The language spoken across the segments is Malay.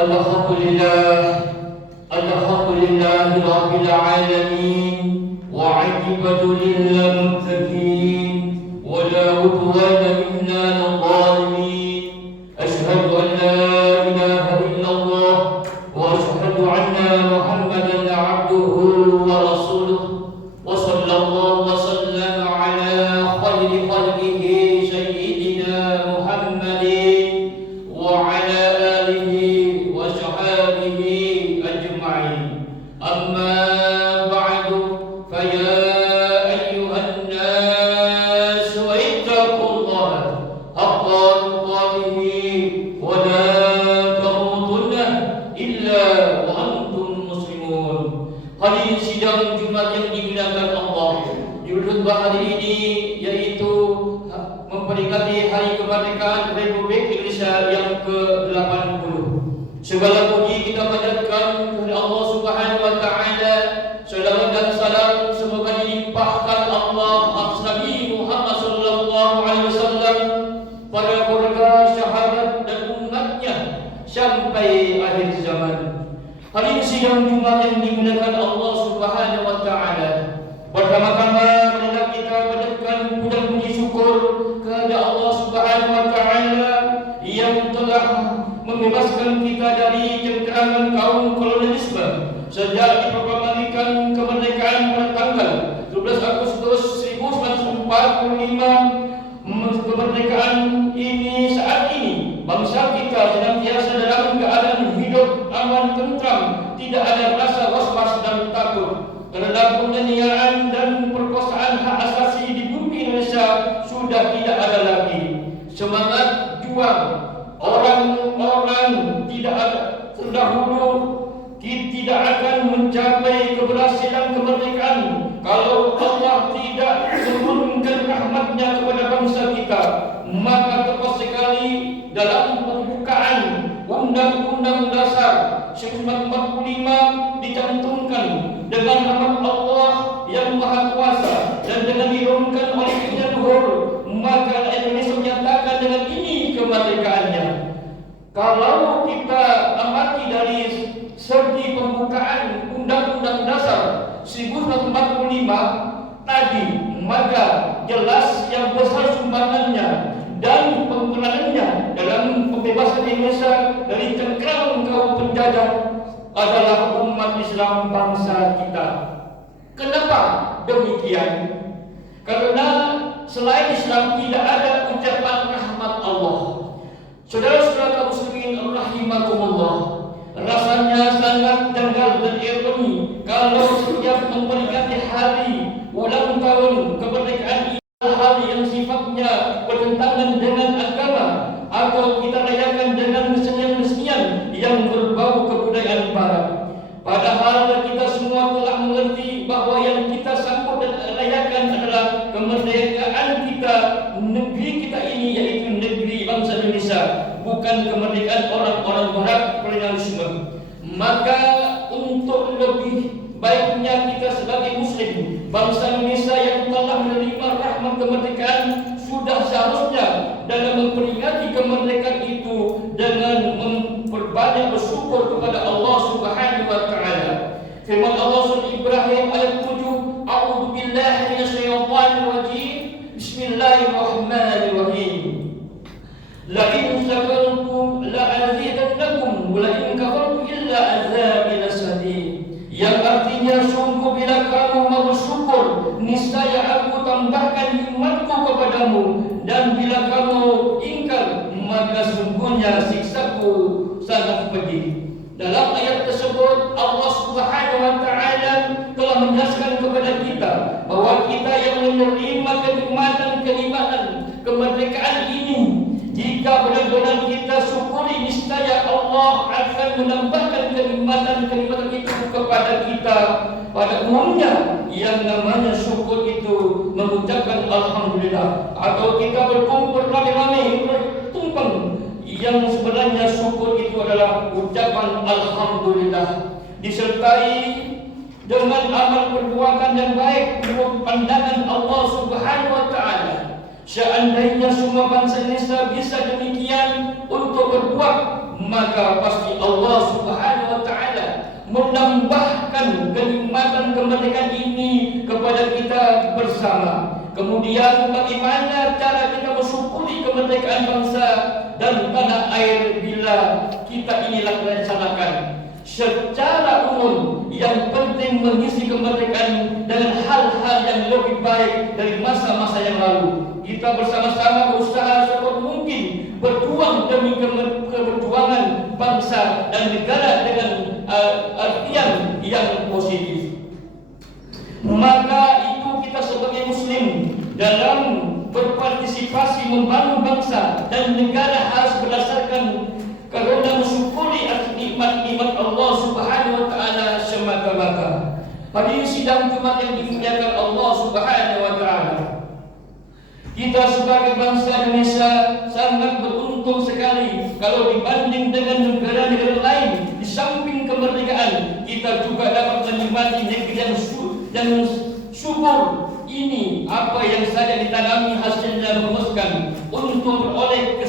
Alhamdulillah, Alhamdulillahi Rabbil Alamin, wa aqibatu lil muttaqin, wa la udwana illa 'alal zalimin. Ashhadu an la ilaha illallah wa ashhadu anna Muhammadan 'abduhu wa rasuluh, wa sallallahu wa sallama 'ala khayri khalqihi sayyidina Muhammadin wa 'ala alihi wa sahbihi ajma'in. Amma ba'du, fa ya ayyuhan nas ittaqullaha haqqa tuqatih wa la tamutunna illa wa antum muslimun. Hadirin sidang Jumat yang dimuliakan Allah, judul hari ini yaitu memperingati Hari Kemerdekaan Republik Indonesia yang ke-80. Segala puji kita panjatkan kepada Allah Subhanahu wa taala. Salawat dan salam semoga dilimpahkan Allah atas Nabi Muhammad sallallahu alaihi wasallam, para keluarga, sahabat dan umatnya sampai akhir zaman. Hari sidang Jumat yang dimuliakan Allah Subhanahu wa taala, pertama-tama marilah kita panjatkan puja puji syukur kepada Allah Subhanahu wa taala yang telah membebaskan kita dari cengkeraman kaum kolonialisme sejak diproklamasikan kemerdekaan pada tanggal 12 Agustus 1945. Kemerdekaan ini saat ini bangsa kita senantiasa dalam keadaan hidup aman tentram, tidak ada rasa was-was dan takut terhadap penganiayaan dan perkosaan hak asasi di bumi Indonesia sudah tidak ada lagi. Semangat juang orang-orang tidak ada terdahulu tidak akan mencapai keberhasilan kemerdekaan kalau Allah tidak menurunkan rahmat-Nya kepada bangsa kita. Maka tepat sekali dalam pembukaan Undang-Undang Dasar 1945 dicantumkan dengan rahmat Allah yang Maha Kuasa dan dengan diurunkan oleh Presiden Luhur, maka Indonesia menyatakan dengan ini kemerdekaannya. Kalau kita amati dari segi pembukaan Undang-Undang Dasar 1945 tadi, maka jelas yang besar sumbangannya dan pemeranannya dalam pembebasan Indonesia dari cengkraman kaum penjajah adalah umat Islam bangsa kita. Kenapa demikian? Karena selain Islam tidak ada ucapan rahmat Allah. Saudara-saudara kaum muslimin rahimakumullah, rasanya sangat janggal dan ironi kalau setiap memperingati hari ulang tahun kemerdekaan ini hal yang sifatnya bertentangan dengan agama atau kita rayakan dengan kesenian-kesenian yang berbau kebudayaan barat. Padahal kita semua telah mengerti bahwa yang kita sambut dan rayakan adalah kemerdekaan kita, negeri kita ini, yaitu negeri bangsa Indonesia, bukan kemerdekaan orang-orang barat kolonialisme. Maka untuk lebih baiknya kita sebagai muslim bangsa Indonesia yang telah menerima rahmat kemerdekaan sudah seharusnya dalam memperingati kemerdekaan itu dengan memperbanyak bersyukur kepada Allah Subhanahu wa taala. Firman Allah surah Ibrahim ayat 7, A'udzu billahi minasyaitonir rajim. Bismillahirrahmanirrahim. La in syakartum la azidannakum wa la in kafartum illa azabi lasadid. Yang artinya sungguh bila kamu mau bersyukur, niscaya aku tambahkan nikmatku kepadamu, dan bila kamu ingkar, maka sungguhnya siksaku sangat pedih. Dalam ayat tersebut Allah Subhanahu wa taala telah menjelaskan kepada kita bahwa kita yang menerima kenikmatan kemerdekaan ini, jika benar-benar kita syukuri, niscaya Allah akan menambahkan kenikmatan itu kepada kita. Pada umumnya yang namanya syukur itu mengucapkan alhamdulillah, atau kita berkumpul ramai-ramai tumpeng. Yang sebenarnya syukur itu adalah ucapan alhamdulillah disertai dengan amal perbuatan yang baik menurut pandangan Allah Subhanahu wa taala. Seandainya semua bangsa Indonesia bisa demikian untuk berbuat, maka pasti Allah Subhanahu wa taala menambahkan kenikmatan kemerdekaan ini kepada kita bersama. Kemudian bagaimana cara kita mensyukuri kemerdekaan bangsa dan tanah air bila kita ini laksanakan? Secara umum yang penting mengisi kemerdekaan dengan hal-hal yang lebih baik dari masa-masa yang lalu. Kita bersama-sama berusaha sekuat mungkin berjuang demi keberjuangan bangsa dan negara dengan artian yang positif. Maka itu kita sebagai muslim dalam berpartisipasi membangun bangsa dan negara harus berdasarkan karena mensyukuri atas nikmat-nikmat Allah Subhanahu wa taala semata-mata. Hadirin sidang Jumat yang dimuliakan Allah Subhanahu wa taala. Kita sebagai bangsa Indonesia sangat beruntung sekali kalau dibanding dengan negara-negara lain. Di samping kemerdekaan, kita juga dapat menikmati negeri yang subur. Ini apa yang saja ditanami hasilnya memuaskan. Untuk beroleh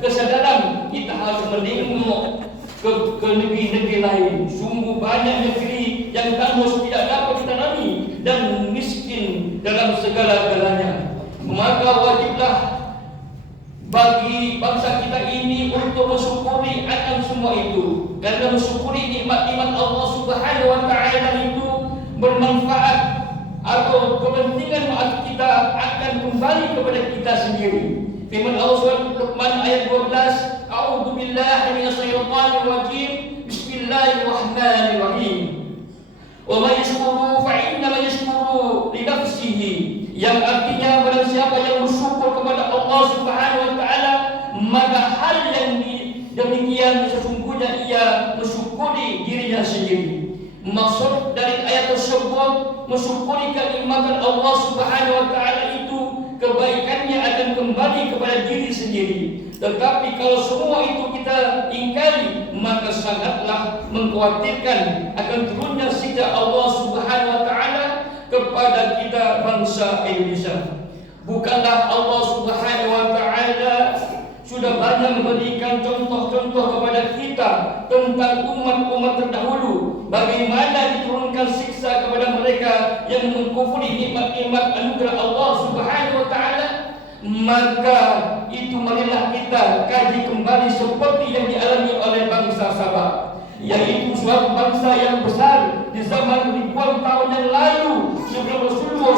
kesadaran, kita harus menengok ke negeri-negeri lain. Sungguh banyak negeri yang tandus tidak dapat ditanami dan miskin dalam segala-galanya. Maka wajiblah bagi bangsa kita ini untuk mensyukuri akan semua itu. Karena mensyukuri nikmat-nikmat Allah Subhanahu wa taala itu bermanfaat atau kepentingan kita akan kembali kepada kita sendiri. Firman Allah surah Luqman ayat 12, A'udzu billahi minasyaitonir rajim. Bismillahirrahmanirrahim. Wa may yashkuru fa innama yashkuru li nafsihi. Yang artinya barang siapa yang bersyukur kepada Allah Subhanahu wa taala, maka hal yang demikian sesungguhnya ia mensyukuri dirinya sendiri. Maksud dari ayat tersebut mensyukuri kenikmatan Allah Subhanahu wa taala itu kebaikannya akan kembali kepada diri sendiri. Tetapi kalau semua itu kita ingkari, maka sangatlah mengkhawatirkan akan turunnya siksa Allah Subhanahu wa taala kepada kita bangsa Indonesia. Bukanlah Allah Subhanahu wa taala sudah banyak memberikan contoh-contoh kepada kita tentang umat-umat terdahulu, bagaimana diturunkan siksa kepada mereka yang mengkufuri nikmat-nikmat anugerah Allah Subhanahu wa taala. Maka itu marilah kita kaji kembali seperti yang dialami oleh bangsa Sabah, yaitu suatu bangsa yang besar di zaman ribuan tahun yang lalu sebelum Rasulullah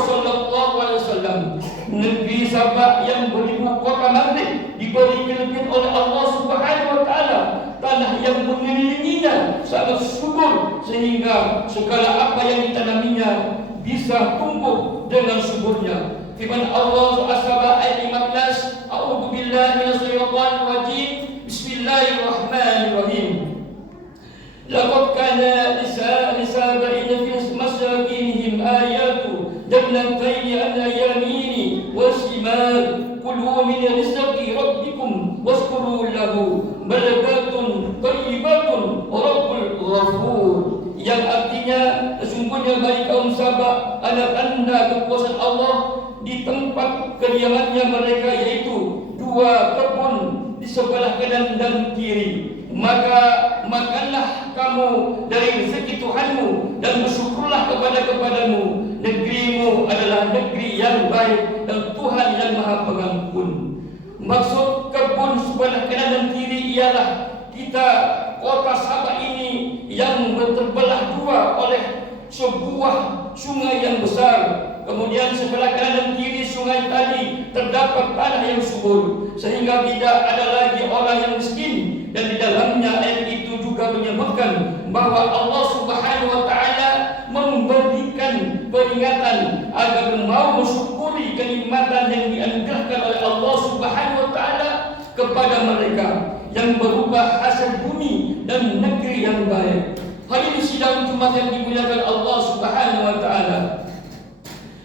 SAW. Negeri Sabah yang beribu kota Maghrib diberi kelebihan oleh Allah Subhanahu wa taala. Tanah yang mengelilinginya sangat subur sehingga segala apa yang ditanaminya bisa tumbuh dengan suburnya. Firman Allah surah As-Sabah ayat 15, A'udzu billahi minasyaitonir rajim. Bismillahirrahmanirrahim. Laqad kana lisaba'in fi masakinihim ayatu jannatayn an yamini wa shimal kulu min rizqi rabbikum washkuru lahu baldatun thayyibatun rabbul ghafur. Yang artinya sesungguhnya bagi kaum Sabah ada tanda kekuasaan Allah di tempat kediamannya mereka, yaitu dua kebun di sebelah kanan dan kiri. Maka makanlah kamu dari rezeki Tuhanmu dan bersyukurlah kepadamu. Negerimu adalah negeri yang baik dan Tuhan yang Maha Pengampun. Maksud kebun sebelah kanan dan kiri ialah kita kota Sabah ini yang terbelah dua oleh sebuah sungai yang besar. Kemudian sebelah kanan dan kiri sungai tadi terdapat tanah yang subur, sehingga tidak ada lagi orang yang miskin. Dan di dalamnya ayat itu juga menyebutkan bahwa Allah Subhanahu wa taala memberikan peringatan agar mau mensyukuri kenikmatan yang dianugerahkan oleh Allah Subhanahu wa taala kepada mereka yang berupa hasil bumi dan negeri yang baik. Hadirin sidang Jumat yang dimuliakan Allah Subhanahu wa taala.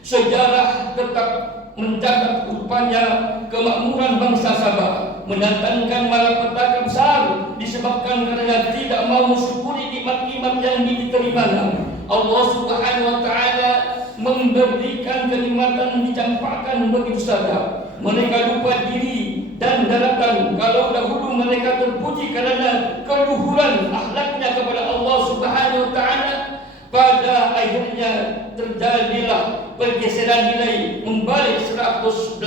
Sejarah tetap mencatat rupanya kemakmuran bangsa Sabah mendatangkan malapetaka besar disebabkan karena tidak mau mensyukuri nikmat-nikmat yang diterimanya. Allah Subhanahu wa taala memberikan kenikmatan dicampakkan begitu saja. Mereka lupa diri dan daratan. Kalau dahulu mereka terpuji karena keluhuran akhlaknya kepada Allah Subhanahu wa taala, pada akhirnya terjadilah pergeseran nilai membalik 180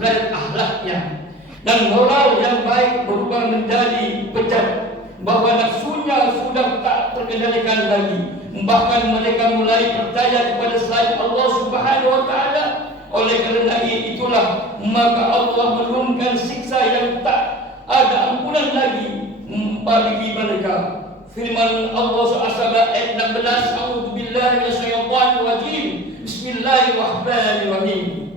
derajat akhlaknya, dan moral yang baik berubah menjadi bejat, bahwa nafsunya sudah tak terkendalikan lagi. Bahkan mereka mulai percaya kepada selain Allah Subhanahu wa taala. Oleh kerana itulah maka Allah menurunkan siksa yang tak ada ampunan lagi bagi mereka. Firman Allah SWT ayat 16, A'udzubillahi minasyaitonir rajim. Bismillahirrahmanirrahim.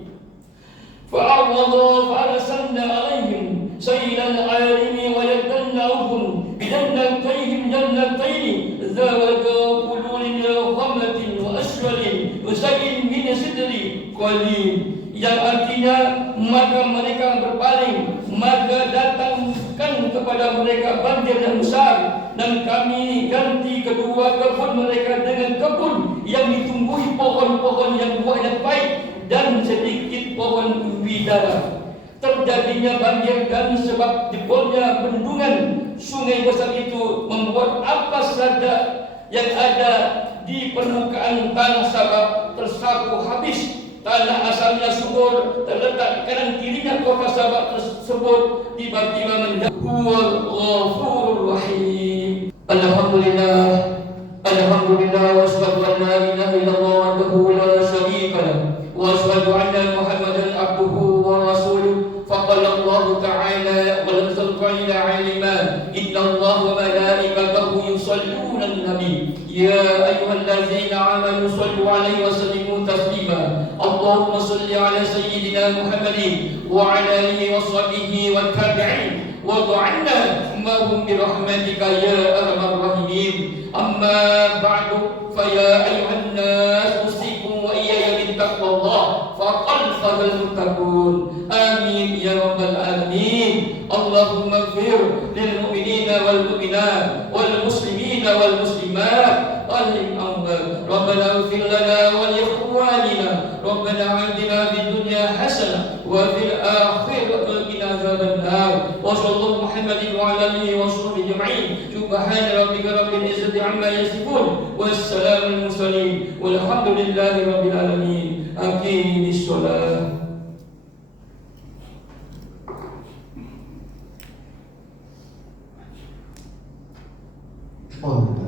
فأرسلنا عليهم سيل العارم ويدلعهم بجنتيهم جنتين ذوات كلول من رحمة وأشجر وشيء من سدر قليل, yang artinya maka mereka berpaling, maka datangkan kepada mereka banjir yang besar, dan kami ganti kedua kebun mereka dengan kebun yang ditumbuhi pohon-pohon yang buahnya baik dan sedikit pohon bidara. Terjadinya banjir dan sebab jebolnya bendungan sungai besar itu membuat apa saja yang ada di permukaan tanah Sabah tersapu habis. Tanah asalnya subur terletak di kanan kirinya kota Sabah tersebut tiba-tiba menjadi Huwal Ghafurur Rahim. Alhamdulillah, alhamdulillah, wa asyhadu an la ilaha illallah wahdahu la syarika lah, wa asyhadu anna Muhammadan abduhu wa rasuluh. Faqala Allah ta'ala wa lam ila 'alima inna Allah wa malaikatahu yusalluna 'alan nabi ya ayyuhallazina amanu sallu 'alaihi wa sallimu taslima. Allahumma salli 'ala sayyidina Muhammadin wa 'ala alihi wa sahbihi wa tabi'in wa du'anna mahum bi rahmatika ya arhamar rahimin. Amma ba'du, fa ya ayyuhan nas usikum wa iyaya bi taqwallah faqad fazal muttaqun. Amin ya rabbal alamin. Allahumma ighfir lil mu'minina wal mu'minat wal muslimina wal muslimat wal amwat. Rabbana ighfir lana wa li ikhwanina. Rabbana atina fid dunya hasanah wa fil akhirati qina adzaban nar. Wa sallallahu Muhammadin wa ala alihi wa sahbihi ajma'in. Subhana rabbika rabbil izzati amma yasifun wa salamun mursalin walhamdulillahi rabbil alamin. Aqimis shalah. Oh.